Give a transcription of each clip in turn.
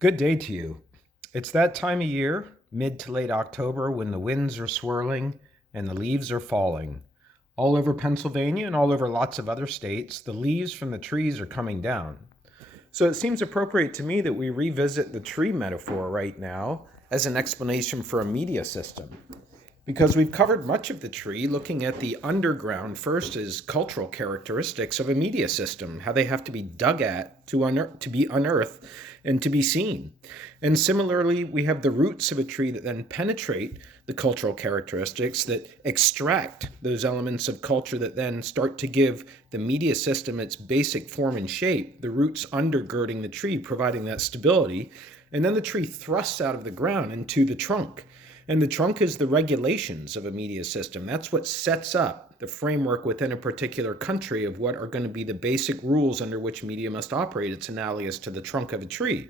Good day to you. It's that time of year, mid to late October, when the winds are swirling and the leaves are falling. All over Pennsylvania and all over lots of other states, the leaves from the trees are coming down. So it seems appropriate to me that we revisit the tree metaphor right now as an explanation for a media system. Because we've covered much of the tree looking at the underground first as cultural characteristics of a media system, how they have to be dug at to be unearthed and to be seen. And similarly, we have the roots of a tree that then penetrate the cultural characteristics that extract those elements of culture that then start to give the media system its basic form and shape, the roots undergirding the tree, providing that stability. And then the tree thrusts out of the ground into the trunk. And the trunk is the regulations of a media system. That's what sets up the framework within a particular country of what are going to be the basic rules under which media must operate. It's analogous to the trunk of a tree.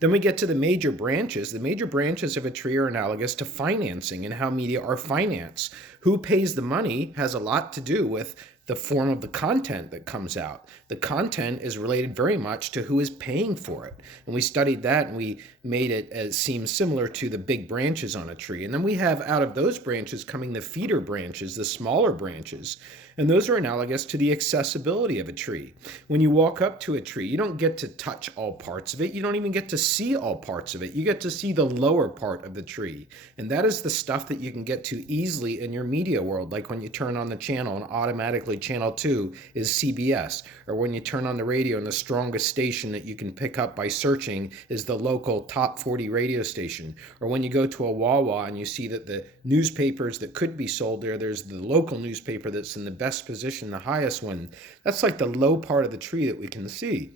Then we get to the major branches. The major branches of a tree are analogous to financing and how media are financed. Who pays the money has a lot to do with the form of the content that comes out. The content is related very much to who is paying for it. And we studied that and we made it seem similar to the big branches on a tree. And then we have out of those branches coming the feeder branches, the smaller branches. And those are analogous to the accessibility of a tree. When you walk up to a tree, you don't get to touch all parts of it. You don't even get to see all parts of it. You get to see the lower part of the tree. And that is the stuff that you can get to easily in your media world, like when you turn on the channel and automatically channel 2 is CBS, or when you turn on the radio and the strongest station that you can pick up by searching is the local top 40 radio station, or when you go to a Wawa and you see that the newspapers that could be sold there's the local newspaper that's in the best position, the highest one. That's like the low part of the tree that we can see.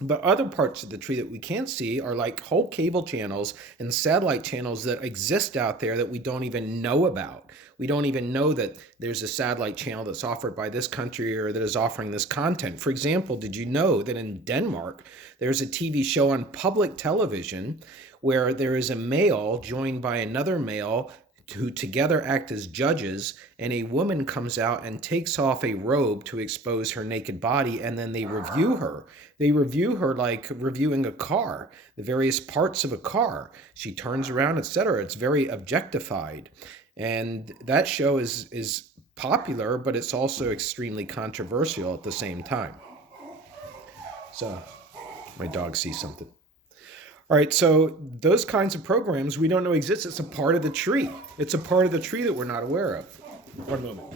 But other parts of the tree that we can't see are like whole cable channels and satellite channels that exist out there that we don't even know about. We don't even know that there's a satellite channel that's offered by this country or that is offering this content. For example, did you know that in Denmark, there's a TV show on public television where there is a male joined by another male who together act as judges, and a woman comes out and takes off a robe to expose her naked body, and then they review her. They review her like reviewing a car, the various parts of a car. She turns around, etc. It's very objectified. And that show is popular, but it's also extremely controversial at the same time. So, my dog sees something. All right, so those kinds of programs we don't know exist. It's a part of the tree. It's a part of the tree that we're not aware of. One moment.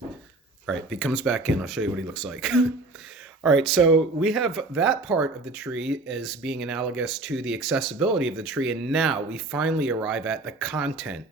All right, if he comes back in, I'll show you what he looks like. All right, so we have that part of the tree as being analogous to the accessibility of the tree, and now we finally arrive at the content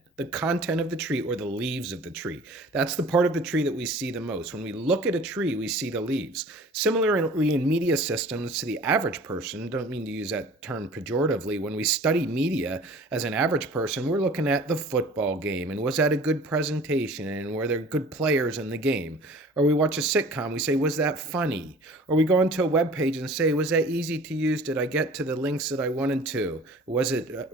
of the tree or the leaves of the tree. That's the part of the tree that we see the most. When we look at a tree, we see the leaves. Similarly, in media systems, to the average person, don't mean to use that term pejoratively, when we study media as an average person, we're looking at the football game and was that a good presentation and were there good players in the game? Or we watch a sitcom, we say, was that funny? Or we go into a web page and say, was that easy to use? Did I get to the links that I wanted to? Was it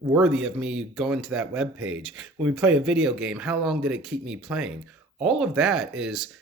worthy of me going to that web page? When we play a video game, how long did it keep me playing? All of that is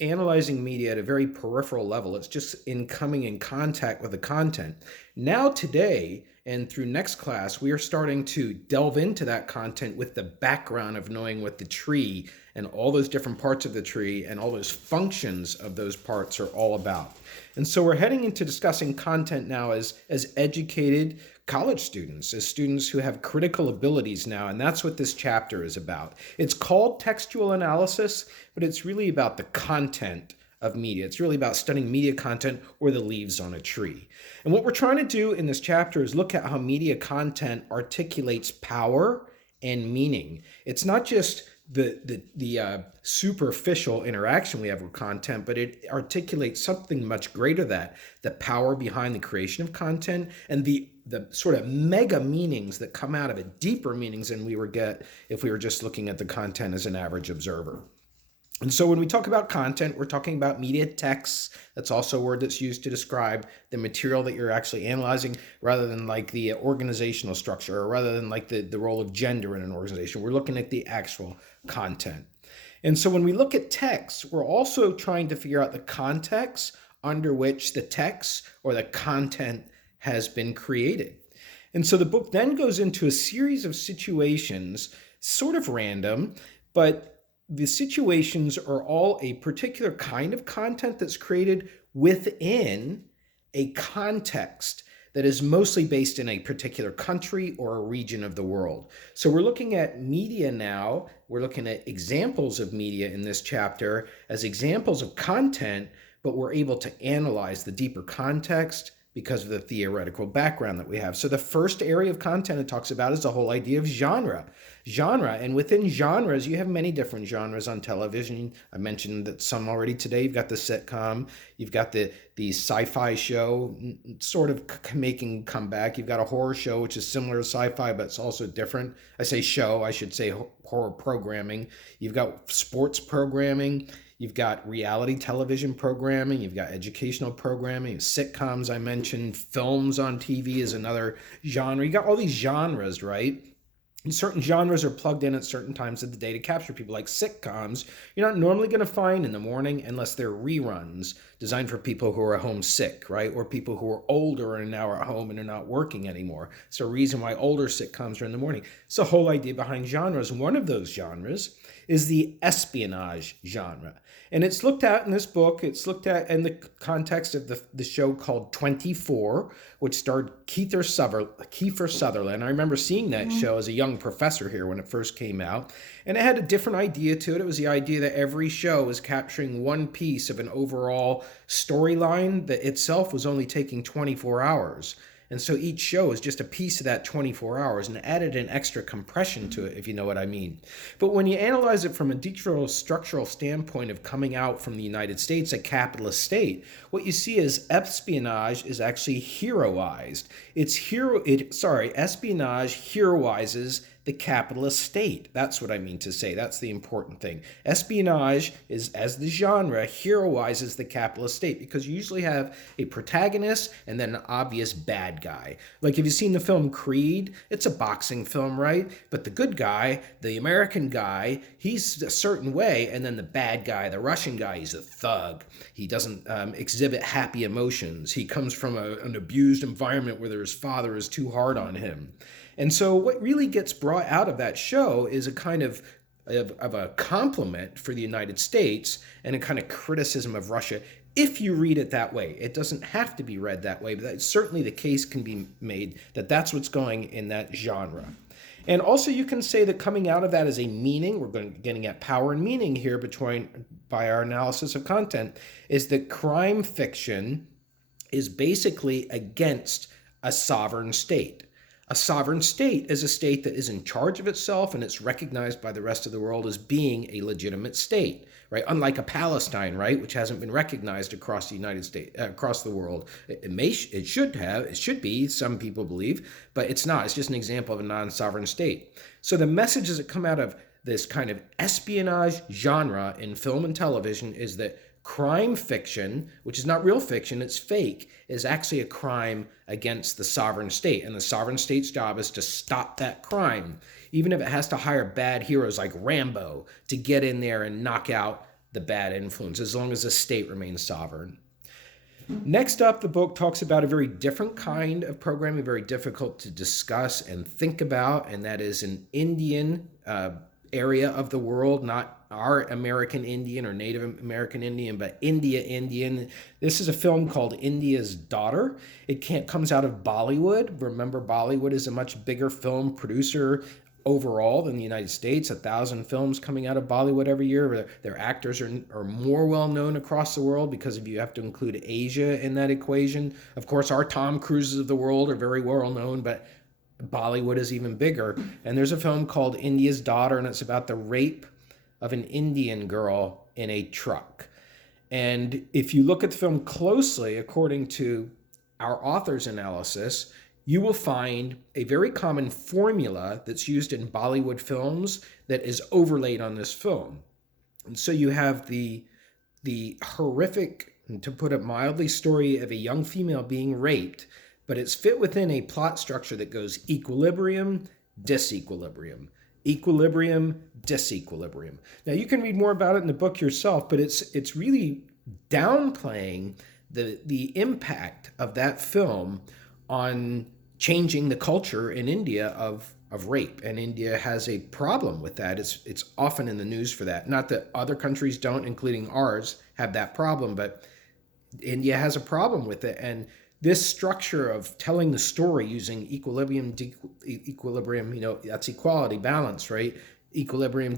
analyzing media at a very peripheral level. It's just in coming in contact with the content. Now today, and through next class, we are starting to delve into that content with the background of knowing what the tree and all those different parts of the tree and all those functions of those parts are all about. And so we're heading into discussing content now as educated college students, as students who have critical abilities now, and that's what this chapter is about. It's called Textual Analysis, but it's really about the content of media. It's really about studying media content or the leaves on a tree. And what we're trying to do in this chapter is look at how media content articulates power and meaning. It's not just the superficial interaction we have with content, but it articulates something much greater than that, the power behind the creation of content and the sort of mega meanings that come out of it, deeper meanings than we would get if we were just looking at the content as an average observer. And so when we talk about content, we're talking about media texts. That's also a word that's used to describe the material that you're actually analyzing rather than like the organizational structure or rather than like the role of gender in an organization. We're looking at the actual content. And so when we look at text, we're also trying to figure out the context under which the text or the content has been created. And so the book then goes into a series of situations, sort of random, but the situations are all a particular kind of content that's created within a context that is mostly based in a particular country or a region of the world. So we're looking at media now. We're looking at examples of media in this chapter as examples of content, but we're able to analyze the deeper context because of the theoretical background that we have. So the first area of content it talks about is the whole idea of genre. And within genres, you have many different genres on television. I mentioned that some already today. You've got the sitcom, you've got the sci-fi show, sort of making comeback. You've got a horror show, which is similar to sci-fi, but it's also different. I say show, I should say horror programming. You've got sports programming. You've got reality television programming, you've got educational programming, sitcoms I mentioned, films on TV is another genre. You got all these genres, right? And certain genres are plugged in at certain times of the day to capture people, like sitcoms. You're not normally going to find in the morning unless they're reruns designed for people who are homesick, right? Or people who are older and now are at home and are not working anymore. It's a reason why older sitcoms are in the morning. It's the whole idea behind genres. One of those genres is the espionage genre. And it's looked at in this book, it's looked at in the context of the show called 24, which starred Kiefer Sutherland. I remember seeing that show as a young professor here when it first came out. And it had a different idea to it. It was the idea that every show was capturing one piece of an overall storyline that itself was only taking 24 hours. And so each show is just a piece of that 24 hours and added an extra compression to it, if you know what I mean. But when you analyze it from a deep structural standpoint of coming out from the United States, a capitalist state, what you see is espionage is actually heroized. Espionage heroizes the capitalist state. That's what I mean to say. That's the important thing. Espionage is, as the genre, heroizes the capitalist state because you usually have a protagonist and then an obvious bad guy. Like if you've seen the film Creed, it's a boxing film, right? But the good guy, the American guy, he's a certain way, and then the bad guy, the Russian guy, he's a thug. He doesn't exhibit happy emotions. He comes from an abused environment where his father is too hard on him. And so what really gets brought out of that show is a kind of a compliment for the United States and a kind of criticism of Russia, if you read it that way. It doesn't have to be read that way, but certainly the case can be made that that's what's going in that genre. And also you can say that coming out of that is a meaning, getting at power and meaning here by our analysis of content, is that crime fiction is basically against a sovereign state. A sovereign state is a state that is in charge of itself and it's recognized by the rest of the world as being a legitimate state, right? Unlike a Palestine, right, which hasn't been recognized across the United States, across the world. It should be, some people believe, but it's not. It's just an example of a non-sovereign state. So the messages that come out of this kind of espionage genre in film and television is that crime fiction, which is not real fiction, it's fake, is actually a crime against the sovereign state. And the sovereign state's job is to stop that crime, even if it has to hire bad heroes like Rambo to get in there and knock out the bad influence, as long as the state remains sovereign. Next up, the book talks about a very different kind of programming, very difficult to discuss and think about, and that is an Indian area of the world, not our American Indian or Native American Indian, but India Indian. This is a film called India's Daughter. It comes out of Bollywood. Remember, Bollywood is a much bigger film producer overall than the United States. 1,000 films coming out of Bollywood every year. Their actors are more well known across the world because if you have to include Asia in that equation. Of course, our Tom Cruises of the world are very well known, but Bollywood is even bigger. And there's a film called India's Daughter, and it's about the rape of an Indian girl in a truck. And if you look at the film closely, according to our author's analysis, you will find a very common formula that's used in Bollywood films that is overlaid on this film. And so you have the horrific, to put it mildly, story of a young female being raped, but it's fit within a plot structure that goes equilibrium, disequilibrium, equilibrium, disequilibrium. Now you can read more about it in the book yourself, but it's really downplaying the impact of that film on changing the culture in India of rape. And India has a problem with that. It's often in the news for that. Not that other countries don't, including ours, have that problem, but India has a problem with it. And this structure of telling the story using equilibrium, equilibrium, that's equality, balance, right? Equilibrium,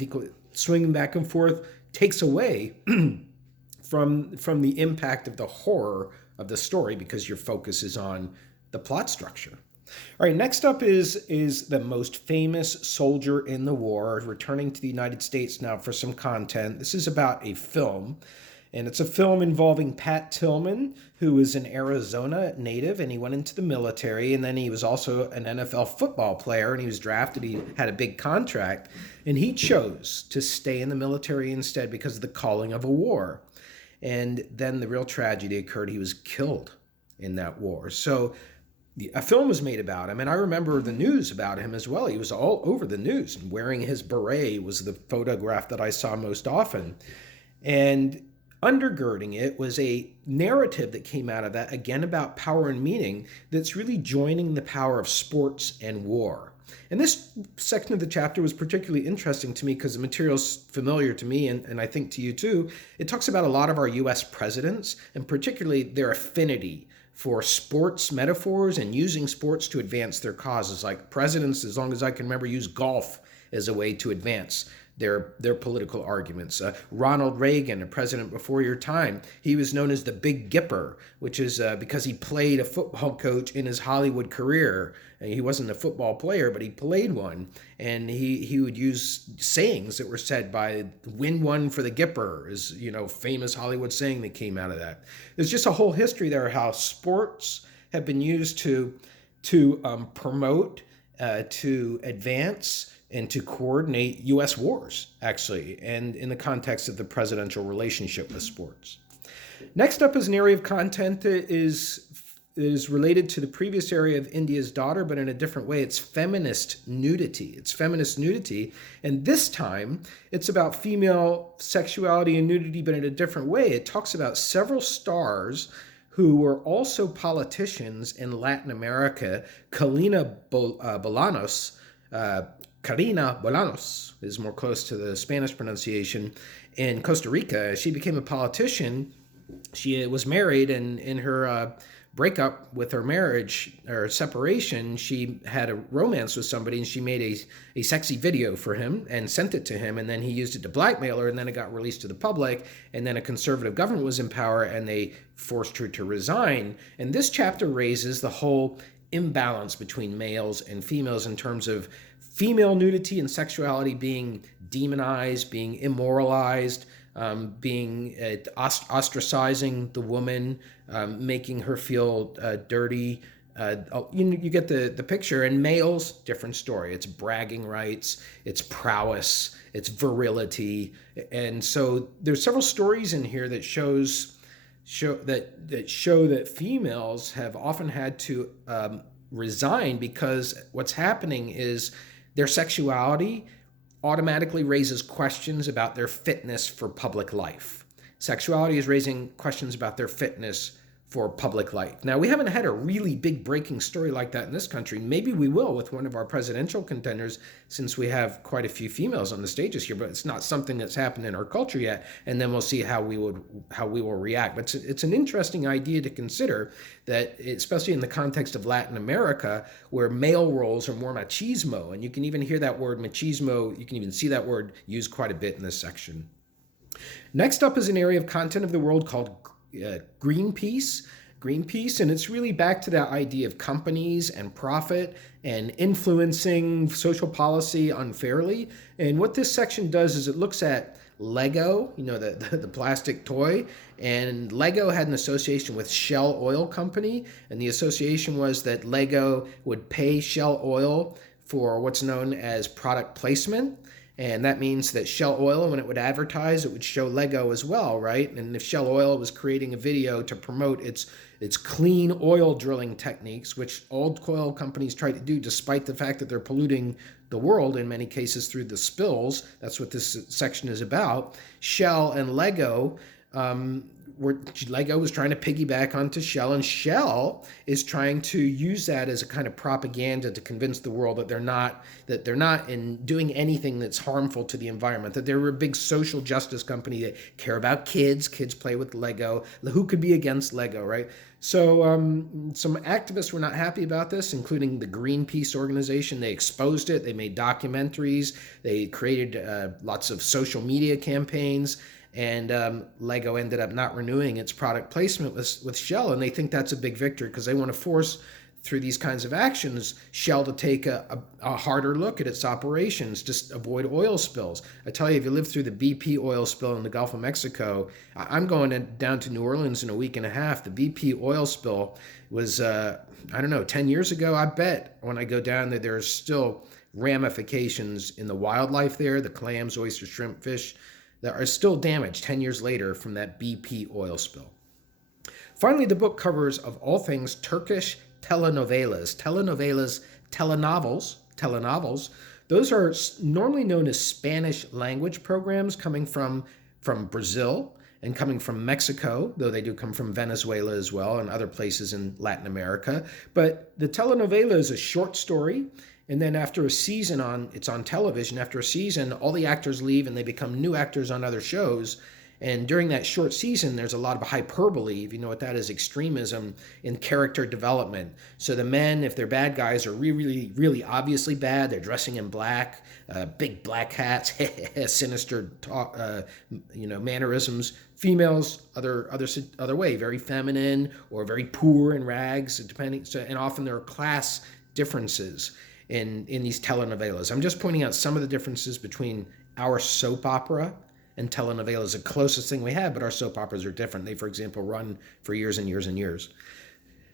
swinging back and forth takes away from the impact of the horror of the story, because your focus is on the plot structure. All right, next up is the most famous soldier in the war, returning to the United States now for some content. This is about a film, and it's a film involving Pat Tillman, who is an Arizona native, and he went into the military, and then he was also an NFL football player, and he was drafted. He had a big contract, and he chose to stay in the military instead because of the calling of a war. And then the real tragedy occurred. He was killed in that war. So a film was made about him, and I remember the news about him as well. He was all over the news, and wearing his beret was the photograph that I saw most often. And undergirding it was a narrative that came out of that, again about power and meaning, that's really joining the power of sports and war. And this section of the chapter was particularly interesting to me because the material's familiar to me, and I think to you too. It talks about a lot of our U.S. presidents, and particularly their affinity for sports metaphors and using sports to advance their causes. Like presidents, as long as I can remember, use golf as a way to advance their political arguments. Ronald Reagan, a president before your time, he was known as the Big Gipper, which is because he played a football coach in his Hollywood career. And he wasn't a football player, but he played one. And he would use sayings that were said by "win one for the Gipper" is, famous Hollywood saying that came out of that. There's just a whole history there how sports have been used to promote, to advance, and to coordinate U.S. wars, actually, and in the context of the presidential relationship with sports. Next up is an area of content that is related to the previous area of India's daughter, but in a different way. It's feminist nudity. It's feminist nudity, and this time it's about female sexuality and nudity, but in a different way. It talks about several stars who were also politicians in Latin America. Karina Bolanos is more close to the Spanish pronunciation. In Costa Rica, she became a politician. She was married, and in her breakup with her marriage or separation, she had a romance with somebody, and she made a sexy video for him and sent it to him, and then he used it to blackmail her, and then it got released to the public, and then a conservative government was in power, and they forced her to resign. And this chapter raises the whole imbalance between males and females in terms of female nudity and sexuality being demonized, being immoralized, being ostracizing the woman, making her feel dirty. You get the picture. And males, different story. It's bragging rights, it's prowess, it's virility. And so there's several stories in here that show that females have often had to resign because what's happening is their sexuality automatically raises questions about their fitness for public life. Sexuality is raising questions about their fitness for public life. Now, we haven't had a really big breaking story like that in this country. Maybe we will with one of our presidential contenders, since we have quite a few females on the stages here, but it's not something that's happened in our culture yet. And then we'll see how we will react. But it's an interesting idea to consider that, especially in the context of Latin America, where male roles are more machismo. And you can even hear that word machismo, you can even see that word used quite a bit in this section. Next up is an area of content of the world called Greenpeace, and it's really back to that idea of companies and profit and influencing social policy unfairly. And what this section does is it looks at Lego, the plastic toy, and Lego had an association with Shell Oil Company, and the association was that Lego would pay Shell Oil for what's known as product placement. And that means that Shell Oil, when it would advertise, it would show Lego as well, right? And if Shell Oil was creating a video to promote its clean oil drilling techniques, which all oil companies try to do despite the fact that they're polluting the world in many cases through the spills, that's what this section is about. Shell and Lego Lego was trying to piggyback onto Shell, and Shell is trying to use that as a kind of propaganda to convince the world that they're not in doing anything that's harmful to the environment, that they're a big social justice company that care about kids play with Lego. Who could be against Lego, right? So some activists were not happy about this, including the Greenpeace organization. They exposed it. They made documentaries. They created lots of social media campaigns. And Lego ended up not renewing its product placement with Shell, and they think that's a big victory because they want to force, through these kinds of actions, Shell to take a harder look at its operations, just avoid oil spills. I tell you, if you live through the BP oil spill in the Gulf of Mexico, I'm going down to New Orleans in a week and a half. The BP oil spill was, 10 years ago. I bet when I go down there, there's still ramifications in the wildlife there, the clams, oysters, shrimp, fish, that are still damaged 10 years later from that BP oil spill. Finally, the book covers, of all things, Turkish telenovelas. Telenovels. Those are normally known as Spanish language programs coming from Brazil and coming from Mexico, though they do come from Venezuela as well and other places in Latin America. But the telenovela is a short story. And then after a season it's on television, after a season, all the actors leave and they become new actors on other shows. And during that short season, there's a lot of hyperbole, if you know what that is, extremism in character development. So the men, if they're bad guys, are really, really obviously bad. They're dressing in black, big black hats, sinister mannerisms. Females, other way, very feminine or very poor in rags, depending. And often there are class differences in these telenovelas. I'm just pointing out some of the differences between our soap opera and telenovelas. The closest thing we have, but our soap operas are different. They, for example, run for years and years and years.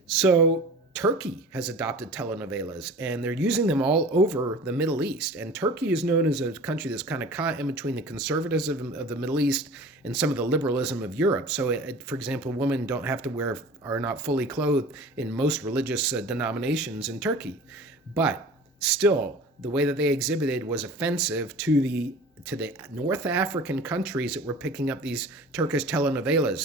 So Turkey has adopted telenovelas, and they're using them all over the Middle East. And Turkey is known as a country that's kind of caught in between the conservatism of the Middle East and some of the liberalism of Europe. So, for example, women don't have to are not fully clothed in most religious denominations in Turkey. But still, the way that they exhibited was offensive to the North African countries that were picking up these Turkish telenovelas.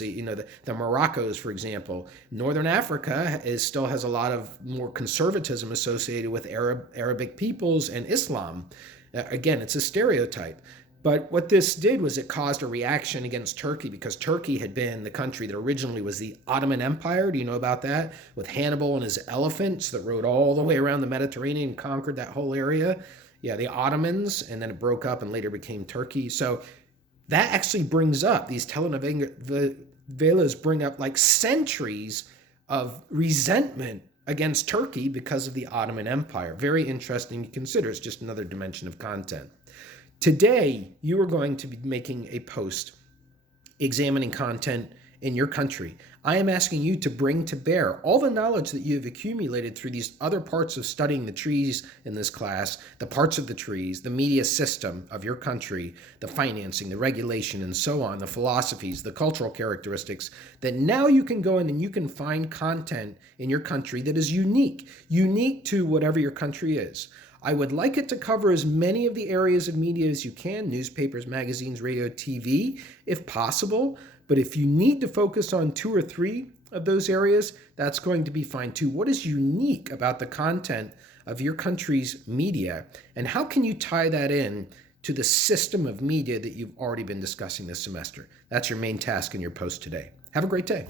The Moroccos, for example. Northern Africa still has a lot of more conservatism associated with Arabic peoples and Islam. Again, it's a stereotype. But what this did was it caused a reaction against Turkey, because Turkey had been the country that originally was the Ottoman Empire. Do you know about that? With Hannibal and his elephants that rode all the way around the Mediterranean and conquered that whole area. Yeah, the Ottomans, and then it broke up and later became Turkey. So that actually brings up, these telenovelas bring up like centuries of resentment against Turkey because of the Ottoman Empire. Very interesting to consider. It's just another dimension of content. Today, you are going to be making a post examining content in your country. I am asking you to bring to bear all the knowledge that you have accumulated through these other parts of studying the trees in this class, the parts of the trees, the media system of your country, the financing, the regulation, and so on, the philosophies, the cultural characteristics, that now you can go in and you can find content in your country that is unique to whatever your country is. I would like it to cover as many of the areas of media as you can, newspapers, magazines, radio, TV, if possible. But if you need to focus on 2 or 3 of those areas, that's going to be fine too. What is unique about the content of your country's media? And how can you tie that in to the system of media that you've already been discussing this semester? That's your main task in your post today. Have a great day.